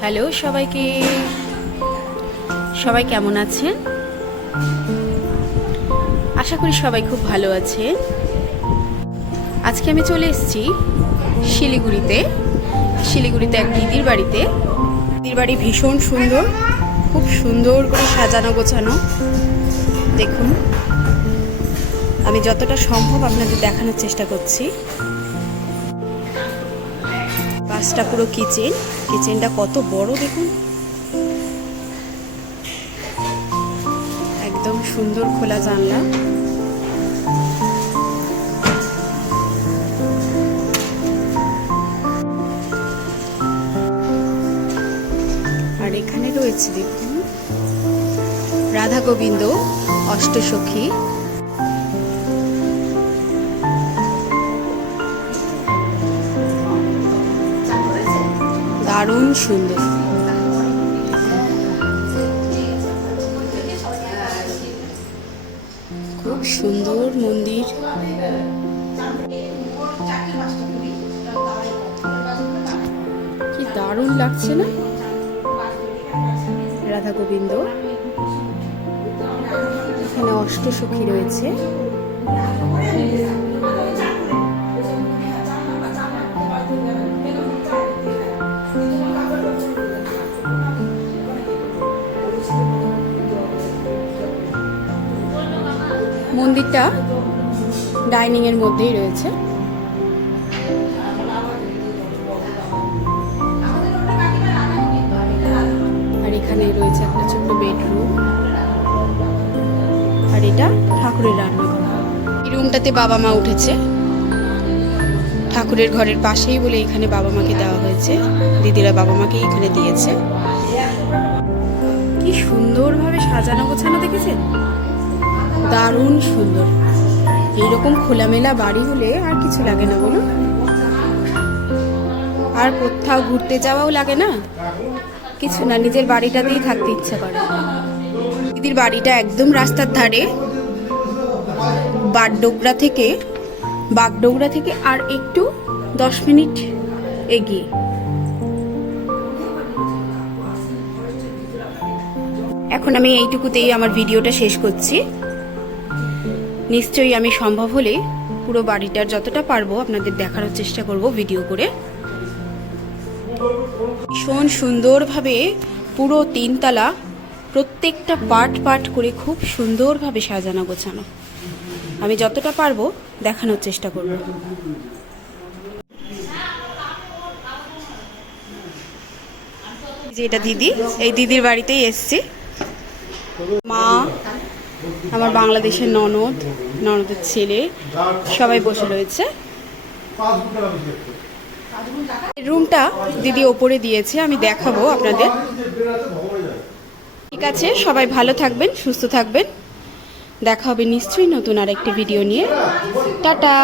Hello সবাইকে, সবাই কেমন আছেন? আশা করি সবাই খুব ভালো আছে। আজকে আমি চলে এসেছি শিলিগুড়িতে এক দিদির বাড়িতে। দিদির বাড়ি ভীষণ সুন্দর, খুব সুন্দর করে সাজানো গোছানো। দেখুন, আমি যতটা সম্ভব আপনাদের দেখানোর চেষ্টা করছি। পাশটা পুরো কিচেনটা কত বড় দেখুন, একদম সুন্দর খোলা জানলা। আর এখানে রয়েছে দেখুন রাধা গোবিন্দ অষ্টসখী। দারুণ সুন্দর। খুব সুন্দর মন্দির। কি দারুণ লাগছে না? রাধা গোবিন্দ, এখানে অষ্টসখী রয়েছে। মন্দিরটা ডাইনিং এর মধ্যেই রয়েছে। আর এখানে রয়েছে একটা ছোট্ট বেডরুম। আর এটা ঠাকুরের রান্নাঘর। এই রুমটাতে বাবা মা উঠেছে। ঠাকুরের ঘরের পাশেই বলে এখানে বাবা মাকে দেওয়া হয়েছে। দিদিরা বাবা মাকে এখানে দিয়েছে। কি সুন্দরভাবে সাজানো গোছানো, দেখেছেন? দারুণ সুন্দর। এইরকম খোলামেলা বাড়ি হলে আর কিছু লাগে না বলুন? আর কোথাও ঘুরতে যাওয়াও লাগে না, কিছু না, নিজের বাড়িটাতেই থাকতে ইচ্ছা করে। দিদির বাড়িটা একদম রাস্তার ধারে, বাগডোগরা থেকে আর একটু 10 মিনিট এগিয়ে। এখন আমি এইটুকুতেই আমার ভিডিওটা শেষ করছি। নিশ্চয়ই আমি সম্ভব হলে পুরো বাড়িটার যতটা পারবো আপনাদের দেখানোর চেষ্টা করব ভিডিও করে। ভীষণ সুন্দরভাবে পুরো 3 তলা প্রত্যেকটা পার্ট করে খুব সুন্দরভাবে সাজানো গোছানো। আমি যতটা পারবো দেখানোর চেষ্টা করব। যে এটা দিদি, এই দিদির বাড়িতেই এসছি। মা, আমার বাংলাদেশের ননদের ছেলে সবাই বসে রয়েছে। রুমটা দিদি ওপরে দিয়েছে, আমি দেখাবো আপনাদের। ঠিক আছে, সবাই ভালো থাকবেন, সুস্থ থাকবেন। দেখা হবে নিশ্চয়ই নতুন আরেকটি ভিডিও নিয়ে। টাটা।